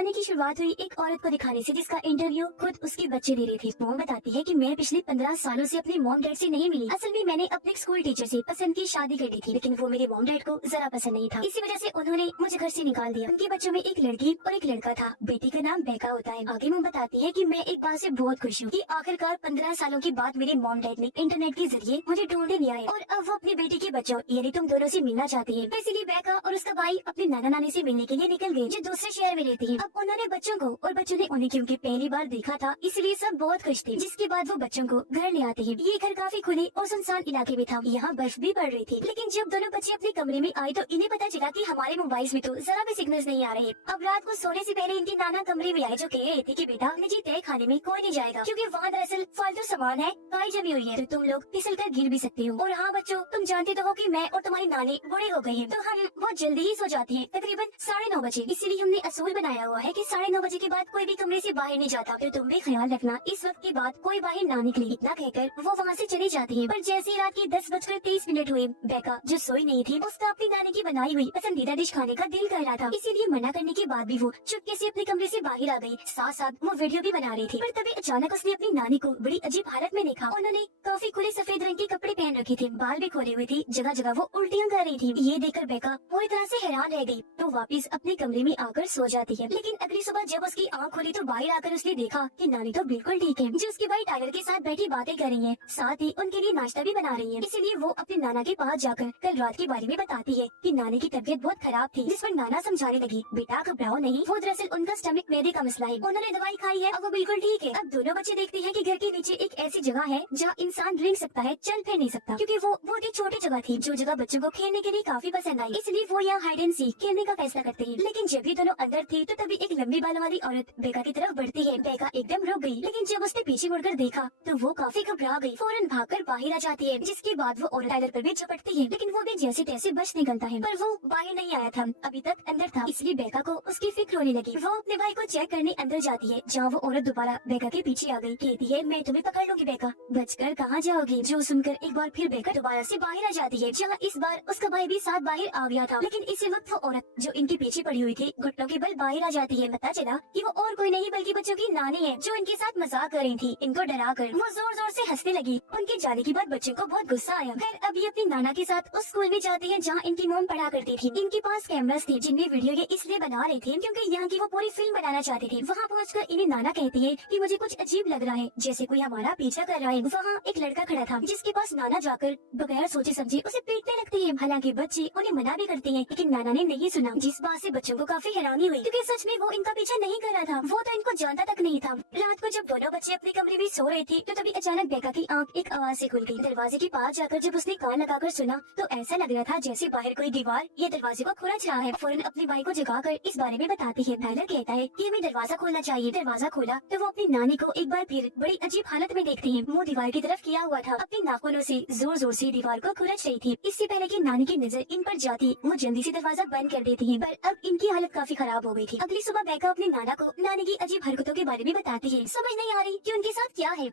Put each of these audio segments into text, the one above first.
कहानी की शुरुआत हुई एक औरत को दिखाने से जिसका इंटरव्यू खुद उसके बच्चे दे रहे थे। मॉम बताती है कि मैं पिछले 15 सालों से अपने मॉम डैड से नहीं मिली। असल में मैंने अपने स्कूल टीचर से पसंद की शादी कर ली थी, लेकिन वो मेरे मॉम डैड को जरा पसंद नहीं था। इसी वजह से उन्होंने मुझे घर से निकाल दिया। उनके बच्चों में एक लड़की और एक लड़का था। बेटी का नाम बेका होता है। आगे मॉम बताती है कि मैं एक बात से बहुत खुश हूँ कि आखिरकार 15 सालों के बाद मेरे मॉम डैड ने इंटरनेट के जरिए मुझे ढूंढने लिया है और अब वो अपनी बेटी के बच्चों यानी तुम दोनों से मिलना चाहती है। इसीलिए बेका और उसका भाई अपने नाना नानी से मिलने के लिए निकल गए, जो दूसरे शहर में रहती है। अब उन्होंने बच्चों को और बच्चों ने उन्हें क्योंकि पहली बार देखा था, इसलिए सब बहुत खुश थे। जिसके बाद वो बच्चों को घर ले आते हैं। ये घर काफी खुले और सुनसान इलाके में था। यहाँ बर्फ भी पड़ रही थी। लेकिन जब दोनों बच्चे अपने कमरे में आए तो इन्हें पता चला कि हमारे मोबाइल में तो जरा भी सिग्नल्स नहीं आ रहे। अब रात को सोने से पहले इनके नाना कमरे में आए, जो कह रहे थे कि बेटा निजी तय खाने में कोई नहीं जाएगा क्योंकि वहाँ दरअसल फालतू सामान है, काई जमी हुई है, तो तुम लोग फिसल कर गिर भी सकते हो। और हाँ बच्चों, तुम जानते तो हो कि मैं और तुम्हारी नानी बूढ़े हो गए हैं, तो हम बहुत जल्दी ही सो जाते हैं, तकरीबन 9:30 बजे। इसीलिए हमने असूल बनाया हुआ है कि 9:30 बजे के बाद कोई भी कमरे से बाहर नहीं जाता। तो तुम भी ख्याल रखना इस वक्त के बाद कोई बाहर ना निकले। इतना कहकर वो वहाँ से चली जाती है। पर जैसे ही रात के 10:23 हुए, बेका जो सोई नहीं थी, उसका अपनी नानी की बनाई हुई पसंदीदा डिश खाने का दिल कर रहा था। इसीलिए मना करने के बाद भी वो चुपके से अपने कमरे से बाहर आ गई। साथ साथ वो वीडियो भी बना रही थी। पर तभी अचानक उसने अपनी नानी को बड़ी अजीब हालत में देखा। उन्होंने काफी खुले सफेद रंग के कपड़े पहन रखे थे, बाल भी खोले हुए थे, जगह जगह वो उल्टियाँ कर रही थी। ये देखकर बेका पूरी तरह से हैरान रह गई, तो वापस अपने कमरे में आकर सो जाती है। लेकिन अगली सुबह जब उसकी आँख खुली तो बाहर आकर उसने देखा कि नानी तो बिल्कुल ठीक है, जो उसके भाई टाइगर के साथ बैठी बातें कर रही है, साथ ही उनके लिए नाश्ता भी बना रही है। इसीलिए वो अपने नाना के पास जाकर कल रात के बारे में बताती है कि नानी की तबीयत बहुत खराब थी। जिस पर नाना समझाने लगी, बेटा घबराओ नहीं, वो दरअसल उनका स्टमक मैदे का मसला है, उन्होंने दवाई खाई है, अब वो बिल्कुल ठीक है। अब दोनों बच्चे देखते हैं कि घर के नीचे एक ऐसी जगह है जहाँ इंसान रेंग सकता है, चल फिर नहीं सकता, क्योंकि वो बहुत ही छोटी जगह थी, जो जगह बच्चों को खेलने के लिए काफी पसंद आई। इसलिए वो यहाँ हाइड एंड सीक खेलने का फैसला करते हैं। लेकिन जब भी दोनों अंदर थे तो तभी एक लंबी बालों वाली औरत बेका की तरफ बढ़ती है। बेका एकदम रुक गई, लेकिन जब उसने पीछे मुड़कर देखा तो वो काफी घबरा गई, फौरन भागकर बाहर आ जाती है। जिसके बाद वो औरत टाइलर पर भी झपटती है, लेकिन वो भी जैसे तैसे बच निकलता है। पर वो बाहर नहीं आया था, अभी तक अंदर था, इसलिए बेका को उसकी फिक्र होने लगी। वो अपने भाई को चेक करने अंदर जाती है, जहाँ वो औरत दोबारा बेका के पीछे आ गई। कहती है, मैं तुम्हें पकड़ लूंगी बेका, बचकर कहाँ जाओगी। जो सुनकर एक बार फिर बेका दोबारा से बाहर आ जाती है, जहाँ इस बार उसका भाई भी साथ बाहर आ गया था। लेकिन इसी वक्त वो औरत जो इनके पीछे पड़ी हुई थी, घुटनों के बल बाहर आ जाती है। पता चला कि वो और कोई नहीं बल्कि बच्चों की नानी है, जो इनके साथ मजाक कर रही थी। इनको डरा कर वो जोर जोर से हंसने लगी। उनके जाने के बाद बच्चों को बहुत गुस्सा आया। फिर अब ये अपनी नाना के साथ उस स्कूल में जाती है जहाँ इनकी मॉम पढ़ा करती थी। इनके पास कैमरास थे जिनमें वीडियो ये इसलिए बना रहे थे क्योंकि यहाँ की वो पूरी फिल्म बनाना चाहते थे। वहाँ पहुँचकर इन्हें नाना कहती है कि मुझे कुछ अजीब लग रहा है, जैसे कोई हमारा पीछा कर रहा है। वहाँ एक लड़का खड़ा था, जिसके पास नाना जाकर बगैर सोचे समझे उसे पीटने लगते हैं। हालांकि बच्चे उन्हें मना भी करते हैं, लेकिन नाना ने नहीं सुना, जिस बात से बच्चों को काफी हैरानी हुई, क्योंकि सच में वो इनका पीछा नहीं कर रहा था, वो तो इनको जानता तक नहीं था। रात को जब दोनों बच्चे अपने कमरे में सो रहे थे तो तभी अचानक बेका की आंख एक आवाज से खुल गई। दरवाजे के पास जाकर जब उसने कान लगाकर सुना तो ऐसा लग रहा था जैसे बाहर कोई दीवार ये दरवाजे को खुरच रहा है। फौरन अपने भाई को जगाकर इस बारे में बताती है। टाइलर कहता है कि हमें दरवाजा खोलना चाहिए। दरवाजा खोला तो वो अपनी नानी को एक बार फिर बड़ी अजीब हालत में देखते हैं। मुंह दीवार की तरफ किया हुआ था, अपने नाखूनों से जोर जोर से दीवार को खुरच रही थी। इससे पहले कि नानी की नजर इन पर जाती, वो जल्दी से दरवाजा बंद कर देती है। पर अब इनकी हालत काफी खराब हो गई थी। अगली सुबह बेका अपने नाना को नानी की अजीब हरकतों के बारे में बताती है। समझ नहीं आ रही कि उनके साथ क्या है।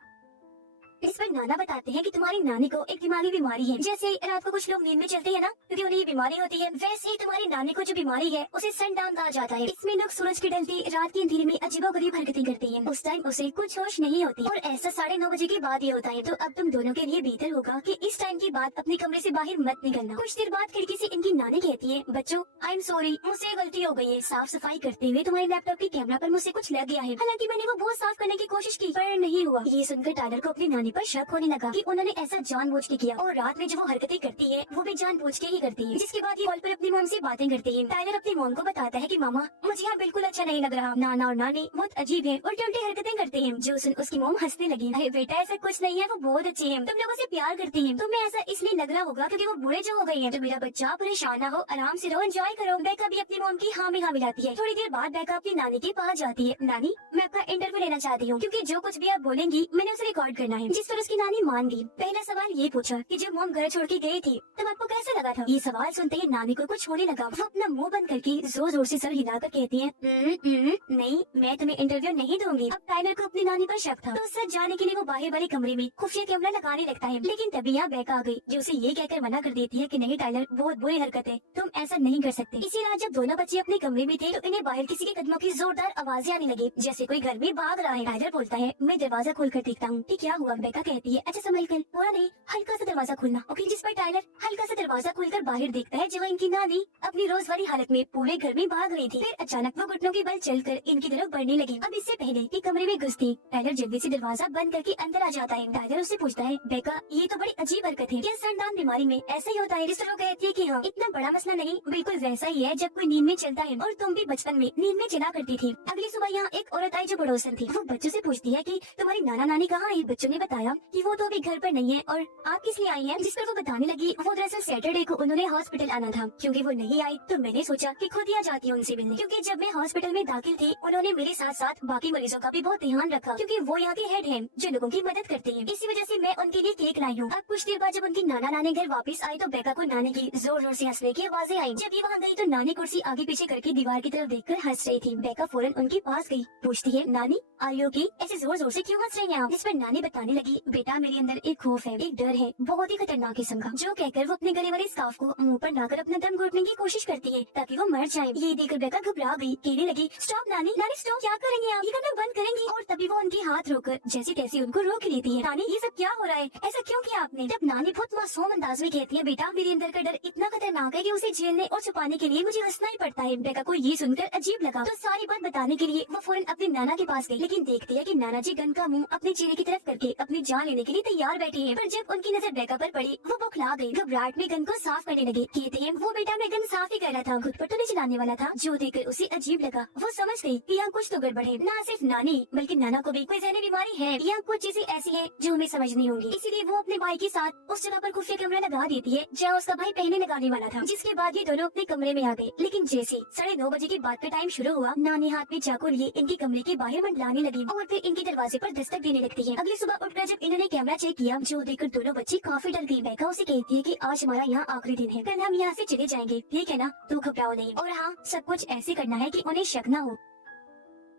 इस पर नाना बताते हैं कि तुम्हारी नानी को एक दिमागी बीमारी है। जैसे रात को कुछ लोग नींद में चलते हैं ना, क्योंकि उन्हें ये बीमारी होती है, वैसे ही तुम्हारी नानी को जो बीमारी है उसे सनडाउन कहा जाता है। इसमें लोग सूरज के ढलते रात के अंधेरे में अजीबोगरीब हरकतें करते हैं। उस टाइम उसे कुछ होश नहीं होती और ऐसा 9:30 बजे के बाद ये होता है। तो अब तुम दोनों के लिए बेहतर होगा कि इस टाइम के बाद अपने कमरे से बाहर मत निकलना। कुछ देर बाद खिड़की से इनकी नानी कहती है, बच्चों आई एम सॉरी, मुझसे गलती हो गई है। साफ सफाई करते हुए तुम्हारे लैपटॉप के कैमरा पर मुझसे कुछ लग गया है। हालांकि मैंने वो बहुत साफ करने की कोशिश की पर नहीं हुआ। ये सुनकर टाइलर को अपनी नानी पर शक होने लगा कि उन्होंने ऐसा जानबूझ के किया, और रात में जो वो हरकतें करती है वो भी जानबूझ के ही करती है। जिसके बाद ये कॉल पर अपनी मॉम से बातें करती है। टाइलर अपनी मॉम को बताता है कि मामा मुझे यहाँ बिल्कुल अच्छा नहीं लग रहा, नाना और नानी बहुत अजीब है, उल्टी उल्टी हरकतें करते हैं। जो सुन उसकी मॉम हंसने लगी। अरे बेटा ऐसा कुछ नहीं है, वो बहुत अच्छे हैं, तुम लोगों से प्यार करती है, तुम्हें ऐसा इसलिए लग रहा होगा क्योंकि वो बूढ़े जो हो गए हैं। तो मेरा बच्चा परेशान ना हो, आराम से रहो, एंजॉय करो। बेका भी अपनी मॉम की हाँ में हाँ मिलाती है। थोड़ी देर बाद बेका अपनी नानी के पास जाती है। नानी मैं आपका इंटरव्यू लेना चाहती हूँ, क्योंकि जो कुछ भी आप बोलेंगी मैंने उसे रिकॉर्ड करना है। जिस पर उसकी नानी मान गई। पहला सवाल ये पूछा कि जब मॉम घर छोड़ के गई थी तब आपको कैसा लगा था। ये सवाल सुनते ही नानी को कुछ होने लगा। वो अपना मुंह बंद करके जोर जोर से सर हिलाकर कहती है, नहीं, मैं तुम्हें इंटरव्यू नहीं दूंगी। अब टाइलर को अपनी नानी पर शक था, तो सच जाने के लिए वो बाहर वाले कमरे में खुफिया कैमरा लगाने लगता है। लेकिन तभी यहाँ बेका आ गई, जो उसे ये कहकर मना कर देती है कि नहीं टाइलर, बहुत बुरी हरकत है, तुम ऐसा नहीं कर सकते। इसी रात जब दोनों बच्चे अपने कमरे में थे तो इन्हें बाहर किसी के कदमों की जोरदार आवाजें आने लगी, जैसे कोई घर में भाग रहा है। टाइलर बोलता है, मैं दरवाजा खोलकर देखता हूँ कि क्या हुआ। बेका कहती है, अच्छा संभल कर, पूरा नहीं, हल्का सा दरवाजा खोलना। ओके, जिस पर टाइलर हल्का सा दरवाजा खोलकर बाहर देखता है जहाँ इनकी नानी अपनी रोज वाली हालत में पूरे घर में भाग रही थी। फिर अचानक वो घुटनों के बल चलकर इनकी तरफ बढ़ने लगी। अब इससे पहले कि कमरे में घुसती, टाइलर जल्दी से दरवाजा बंद करके अंदर आ जाता है। टाइलर उससे पूछता है, बेका ये तो बड़ी अजीब हरकत है, क्या सनडाउन बीमारी में ऐसा ही होता है। इस तरह कहती है कि हाँ, इतना बड़ा मसला नहीं, बिल्कुल वैसा ही है जब कोई नींद में चलता है, और तुम भी बचपन में नींद में चला करती थी। अगली सुबह यहाँ एक औरत आई जो पड़ोसन थी। वो बच्चों से पूछती है कि तुम्हारी नाना नानी कहाँ है। बच्चों ने बताया कि वो तो अभी घर पर नहीं है और आप किस लिए आई हैं। जिस पर वो बताने लगी वो दरअसल सैटरडे को उन्होंने हॉस्पिटल आना था, क्योंकि वो नहीं आई तो मैंने सोचा कि खुद ही आ जाती हूँ उनसे मिलने, क्योंकि जब मैं हॉस्पिटल में दाखिल थी उन्होंने मेरे साथ साथ बाकी मरीजों का भी बहुत ध्यान रखा, क्योंकि वो यहाँ के हेड हैं जो लोगों की मदद करते हैं। इसी वजह से मैं उनके लिए केक लाई हूँ। अब कुछ देर बाद जब उनकी नाना नानी घर वापस आई तो बेका को नानी की जोर जोर से हंसने की आवाजें आई। जब ये वहाँ गई तो नानी कुर्सी आगे पीछे करके दीवार की तरफ देखकर हंस रही थी। बेका फौरन उनके पास गई, पूछती है, नानी आयो की ऐसे जोर जोर से क्यों हंस रही हैं आप। इस पर नानी बताने लगी, बेटा मेरे अंदर एक खौफ है, एक डर है, बहुत ही खतरनाक किस्म का। जो कहकर वो अपने गले वाले स्कार्फ को मुंह पर लाकर अपना दम घोटने की कोशिश करती है ताकि वो मर जाए। ये देखकर बेका घबरा गई, कहने लगी, स्टॉप नानी, नानी स्टॉप, क्या करेंगे आप, ये करना बंद करेंगी। और तभी वो उनके हाथ रोककर जैसी तैसी उनको रोक लेती है। नानी ये सब क्या हो रहा है, ऐसा क्यों किया आपने। जब नानी बहुत मासूम अंदाज में कहती है, बेटा मेरे अंदर का डर इतना खतरनाक है कि उसे झेलने और छुपाने के लिए मुझे हंसना ही पड़ता है। बेका को ये सुनकर अजीब लगा तो सारी बात बताने के लिए वो फौरन अपने नाना के पास गई, लेकिन देखती है कि नाना जी गन का मुंह अपने चेहरे की तरफ करके अपनी जान लेने के लिए तैयार बैठे हैं। पर जब उनकी नजर बेका पर पड़ी वो बौखला गई, घबराहट में गन को साफ करने लगे। कहते हैं, वो बेटा मैं गन साफ ही कर रहा था, खुद पर तो नहीं चलाने वाला था। जो देखकर उसे अजीब लगा। वो समझ गई कि यहाँ कुछ तो गड़बड़ है। ना सिर्फ नानी बल्कि नाना को भी कोई जहनी बीमारी है, यहाँ कुछ चीजें ऐसी है जो हमें समझ नहीं होंगी। इसीलिए वो अपने भाई के साथ उस जगह पर खुफिया कैमरा लगा देती है जहाँ उसका भाई पहले लगाने वाला था। जिसके बाद ये दोनों अपने कमरे में आ गए। लेकिन जैसे 9:30 बजे के बाद का टाइम शुरू हुआ, नानी हाथ में चाकू लिए इनके कमरे के बाहर मंडलाने लगी और फिर इनके दरवाजे पर दस्तक देने लगती है। अगली सुबह उठकर जब इन्होंने कैमरा चेक किया, जो देखकर दोनों बच्ची काफी डर गई। बेका उसे कहती है कि आज हमारा यहाँ आखिरी दिन है, कल हम यहाँ से चले जाएंगे, ठीक है ना, तो घबराओ नहीं। और हाँ, सब कुछ ऐसे करना है कि उन्हें शक न हो।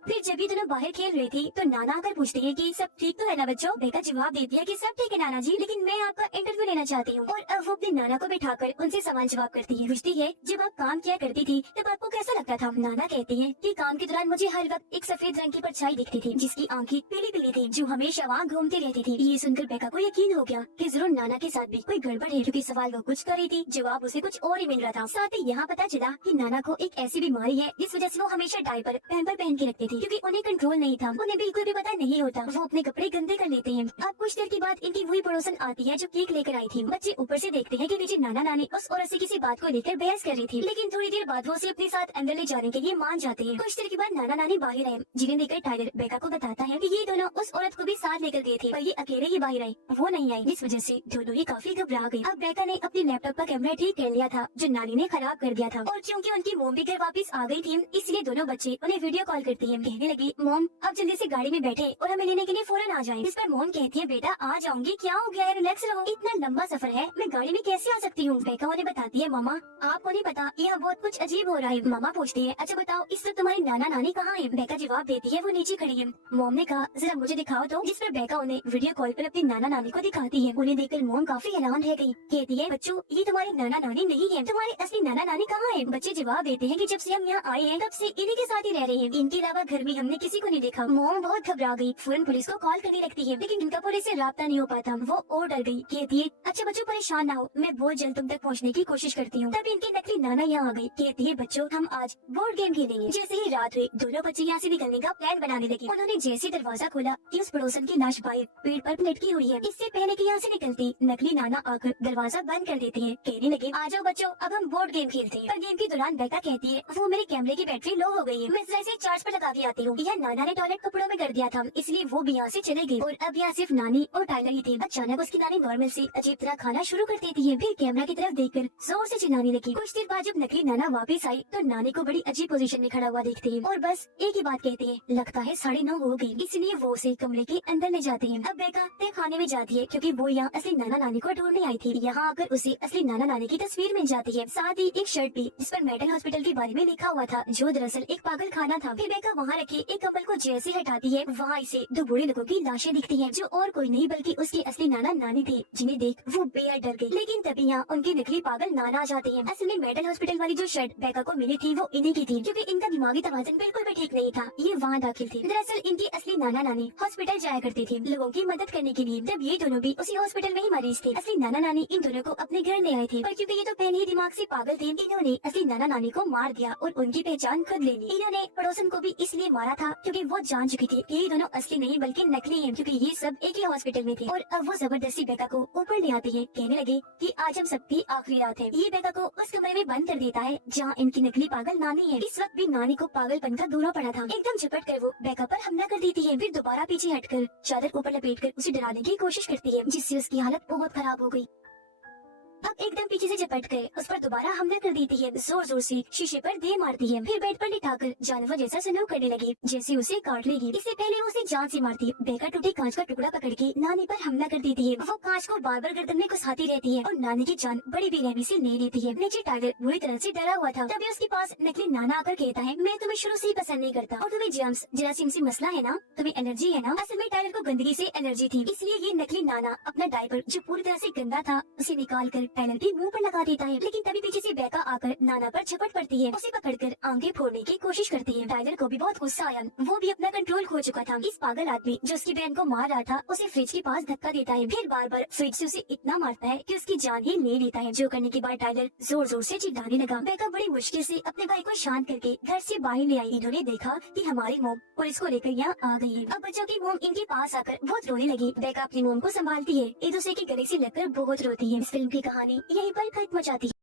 फिर जब ये दोनों बाहर खेल रही थी तो नाना आकर पूछती है कि सब ठीक तो है ना बच्चों। बेका जवाब देती है कि सब ठीक है नाना जी, लेकिन मैं आपका इंटरव्यू लेना चाहती हूँ। और अब वो अपने नाना को बिठाकर उनसे सवाल जवाब करती है। पूछती है, जब आप काम किया करती थी तब आपको कैसा लगता था। नाना कहती है कि काम के दौरान मुझे हर वक्त एक सफेद रंग की परछाई दिखती थी जिसकी आंखें पीली पीली थी, जो हमेशा वहाँ घूमती रहती थी। ये सुनकर बेका को यकीन हो गया कि जरूर नाना के साथ भी कोई गड़बड़ है, क्योंकि सवाल वो कुछ कर रही थी, जवाब उसे कुछ और ही मिल रहा था। साथ ही यहाँ पता चला कि नाना को एक ऐसी बीमारी है जिस वजह से वो हमेशा डायपर पैम्पर पहन के रखती थी, क्योंकि उन्हें कंट्रोल नहीं था, उन्हें बिल्कुल भी पता नहीं होता। वो अपने कपड़े गंदे कर लेते हैं। अब कुछ देर के बाद इनकी वही पड़ोसन आती है जो केक लेकर आई थी। बच्चे ऊपर से देखते हैं कि नीचे नाना नानी उस औरत से किसी बात को लेकर बहस कर रही थी, लेकिन थोड़ी देर बाद वो उसे अपने साथ अंदर ले जाने के लिए मान जाते हैं। कुछ देर के बाद नाना नानी बाहर आए, जिन्हें देखकर टाइलर बेका को बताता है कि ये दोनों उस औरत को भी साथ लेकर गए थे, पर ये अकेले ही बाहर आए, वो नहीं आई। इस वजह से दोनों ही काफी घबरा गई। अब बेका ने अपने लैपटॉप का कैमरा ठीक कर लिया था जो नानी ने खराब कर दिया था, और क्योंकि उनकी मोम भी घर वापस आ गई थी इसलिए दोनों बच्चे उन्हें वीडियो कॉल करती है। कहने लगी, मोम अब जल्दी से गाड़ी में बैठे और हमें लेने के लिए फौरन आ जाएं। इस पर मोम कहती है, बेटा आ जाऊंगी, क्या हो गया है, रिलैक्स रहो, इतना लंबा सफर है, मैं गाड़ी में कैसे आ सकती हूँ। बेका उन्हें बताती है, मामा आपको नहीं पता, यहाँ बहुत कुछ अजीब हो रहा है। मामा पूछती है, अच्छा बताओ इस वक्त तुम्हारी नाना नानी कहाँ है। बेका जवाब देती है, वो नीचे खड़ी है। मोम ने कहा, जरा मुझे दिखाओ तो। जिस पर बेका उन्हें वीडियो कॉल पर अपनी नाना नानी को दिखाती है। उन्हें देखकर मोम काफी हैरान रह गई। कहती है, बच्चों ये तुम्हारी नाना नानी नहीं है, तुम्हारी असली नाना नानी कहाँ है। बच्चे जवाब देते हैं कि जब से हम यहाँ आए हैं तब से इन्हीं के साथ ही रह रहे हैं, इनके अलावा घर में हमने किसी को नहीं देखा। मोम बहुत घबरा गई, फौरन पुलिस को कॉल करने लगती है, लेकिन इनका पुलिस से राब्ता नहीं हो पाता। वो और डर गई। कहती है, अच्छा बच्चों परेशान ना हो, मैं बहुत जल्द तुम तक पहुँचने की कोशिश करती हूँ। तब इनकी नकली नाना यहाँ आ गई। कहती है, बच्चों हम आज बोर्ड गेम खेलेंगे। जैसे ही रात हुई दोनों बच्चे यहाँ से निकलने का प्लान बनाने लगे। उन्होंने जैसे दरवाजा खोला कि उस पड़ोसन की लाश बाहर पेड़ पर लटकी हुई है। इससे पहले कि यहाँ से निकलती नकली नाना आकर दरवाजा बंद कर देती है। कहने लगे, आ जाओ बच्चों अब हम बोर्ड गेम खेलते हैं। पर गेम के दौरान बेका कहती है, वो मेरे कैमरे की बैटरी लो हो गई है, मैं जरा इसे चार्ज पर लगा करती आती हूँ। यह नाना ने टॉयलेट कपड़ों में कर दिया था, इसलिए वो भी यहाँ से चले गई और अब यहाँ सिर्फ नानी और टाइलर ही थे। अचानक उसकी नानी नॉर्मल से अजीब तरह खाना शुरू कर देती है। फिर कैमरा की तरफ देखकर जोर से चिल्लाने लगी। कुछ देर बाद जब नकली नाना वापस आई तो नानी को बड़ी अजीब पोजीशन में खड़ा हुआ देखती है और बस एक ही बात कहती है, लगता है 9:30 हो गई। इसलिए वो उसे कमरे के अंदर ले जाते हैं। अब बेका तय खाने में जाती है क्योंकि वो यहाँ असली नाना नानी को ढूंढने आई थी। यहाँ आकर उसे असली नाना नानी की तस्वीर मिल जाती है, साथ ही एक शर्ट भी जिस पर मेंटल हॉस्पिटल के बारे में लिखा हुआ था, जो दरअसल एक पागल खाना था। फिर बेका वहाँ रखे एक कंबल को जैसे हटाती है, वहाँ इसे 2 बूढ़े लोगों की लाशें दिखती हैं, जो और कोई नहीं बल्कि उसके असली नाना नानी थे, जिन्हें देख वो बेहद डर गई। लेकिन तभी यहाँ उनके नकली पागल नाना आ जाते हैं। असल में मेंटल हॉस्पिटल वाली जो शर्ट बेका को मिली थी वो इन्हीं की थी, क्योंकि इनका दिमागी तवाज़ुन बिल्कुल भी ठीक नहीं था। ये वहाँ दाखिल थी। दरअसल इनकी असली नाना नानी हॉस्पिटल जाया करती थी लोगों की मदद करने के लिए। जब ये दोनों भी उसी हॉस्पिटल में ही मरीज थे, असली नाना नानी इन दोनों को अपने घर ले आए थे, पर क्योंकि ये तो पहले ही दिमाग से पागल थे, इन्होंने असली नाना नानी को मार दिया और उनकी पहचान खुद ले ली। इन्होंने पड़ोसन को भी इसलिए मारा था क्योंकि वो जान चुकी थी कि ये दोनों असली नहीं बल्कि नकली हैं, क्योंकि ये सब एक ही हॉस्पिटल में थे। और अब वो जबरदस्ती बेका को ऊपर ले आती है, कहने लगे कि आज हम सबकी आखिरी रात है। ये बेका को उस कमरे में बंद कर देता है जहाँ इनकी नकली पागल नानी है। इस वक्त भी नानी को पागलपन का दौरा पड़ा था। एकदम झपट कर वो बेका पर हमला कर देती है, फिर दोबारा पीछे हटकर चादर ऊपर लपेटकर उसे डराने की कोशिश करती है, जिससे उसकी हालत बहुत खराब हो गई। अब एकदम पीछे से झपट कर उस पर दोबारा हमला कर देती है, जोर जोर से शीशे पर दे मारती है, फिर बेड पर लिटाकर जानवर जैसा सलूक करने लगी, जैसे उसे काट लेगी। इससे पहले वो उसे जान से मारती। बेका टूटे कांच का टुकड़ा पकड़ के नानी पर हमला कर देती है। वो कांच को बार बार गर्दन में घुसाती रहती है और नानी की जान बड़ी बेरहमी से ले लेती है। नीचे टाइगर बुरी तरह से डरा हुआ था। तभी उसके पास नकली नाना आकर कहता है, मैं तुम्हें शुरू से ही पसंद नहीं करता और तुम्हें जर्म्स जरासीम से मसला है ना, तुम्हें एलर्जी है ना। असल में टाइगर को गंदगी से एलर्जी थी, इसलिए ये नकली नाना अपना डायपर जो पूरी तरह से गंदा था उसे निकाल कर टाइगर के मुंह पर लगा देता है। लेकिन तभी पीछे से बेका आकर नाना पर झपट पड़ती है, उसे पकड़कर आंखें फोड़ने की कोशिश करती है। टाइगर को भी बहुत गुस्सा आया, वो भी अपना कंट्रोल खो चुका था। इस पागल आदमी जो उसकी बहन को मार रहा था उसे फ्रिज के पास धक्का देता है, फिर बार बार फ्रिज से उसे इतना मारता है कि उसकी जान ही ले लेता है। जो करने के बाद टाइगर जोर जोर से चिल्लाने लगा। बेका बड़ी मुश्किल से अपने भाई को शांत करके घर से बाहर ले आई। इन्होंने देखा कि हमारी मोम पुलिस को लेकर यहाँ आ गई है। अब बच्चों की मोम इनके पास आकर बहुत रोने लगी। बेका अपनी मोम को संभालती है, एक दूसरे के गले से लगकर बहुत रोती है। इस फिल्म की कहानी यहीं पर खत्म हो जाती है।